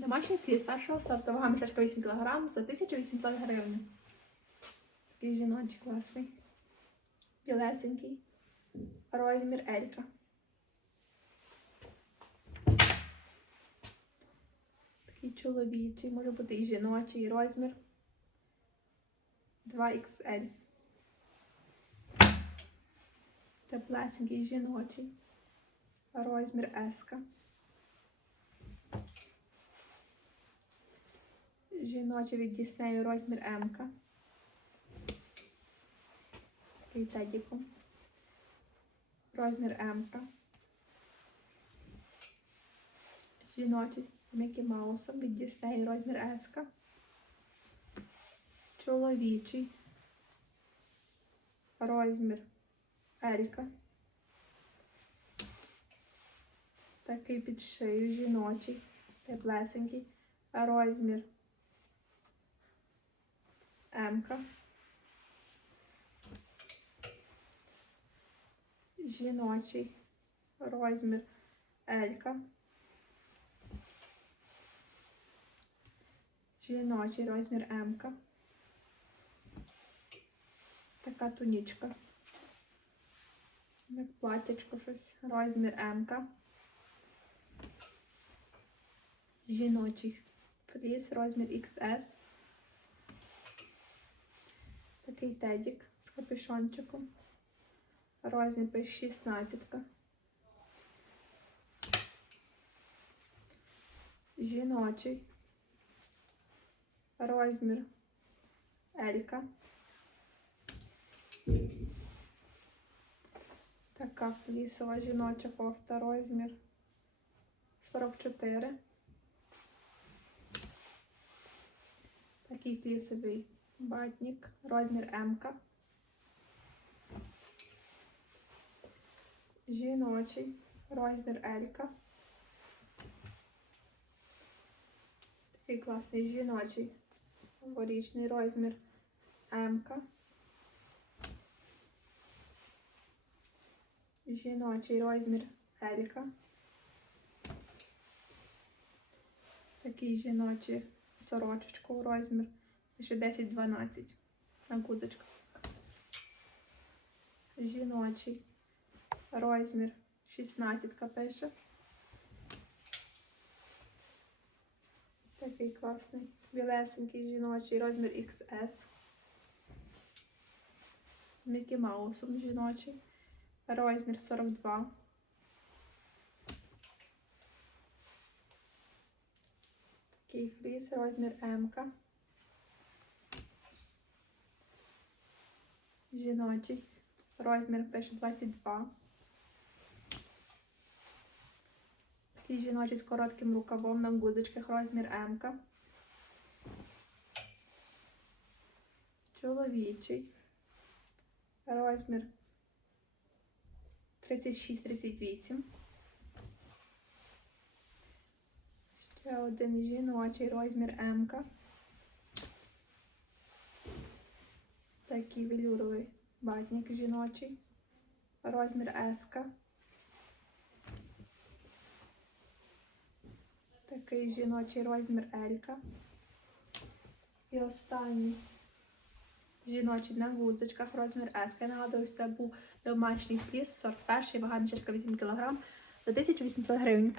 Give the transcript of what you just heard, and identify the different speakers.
Speaker 1: Домашній фліс першого сорту, вага мішечка 8 кг за 1800 гривень. Такий жіночий класний. Білесенький. Розмір Елька. Такий чоловічий, може бути і жіночий розмір 2XL. Теплесенький жіночий. Розмір S. Жіночий від Діснею розмір М. Такий тедіком. Розмір М. Жіночий Мікі Маусом від Діснею розмір С. Чоловічий. Розмір Елька. Такий під шию жіночий, теплесенький. Розмір М-ка. Жіночий розмір Елька. Жіночий розмір М-ка. Така тунічка. Як платячко щось. Розмір М-ка. Жіночий фліс, розмір XS. Такий тедік з капюшончиком. Розмір 16. Жіночий. Розмір Елька. Така флісова жіноча кофта, розмір 44. Такий флісовий батник, розмір М. Жіночий, розмір L. Такий класний жіночий, новорічний розмір М. Жіночий розмір L. Такий жіночий сорочечку розмір ще 10-12 на гудзочках. Жіночий розмір 16 пише. Такий класний. Білесенький жіночий розмір XS. Мікі Маусом жіночий. Розмір 42. Такий фріз, розмір М. Жіночий. Розмір пише 22. Такий жіночий з коротким рукавом на гудочках розмір М. Чоловічий. Розмір 36-38. Ще один жіночий розмір М. Такий велюровий батник жіночий. Розмір S. Такий жіночий розмір L. І останній жіночий на гудзичках розмір S. Я нагадую, що це був домашній фліс, сорт перший, вага мішечка 8 кг за 1800 гривень.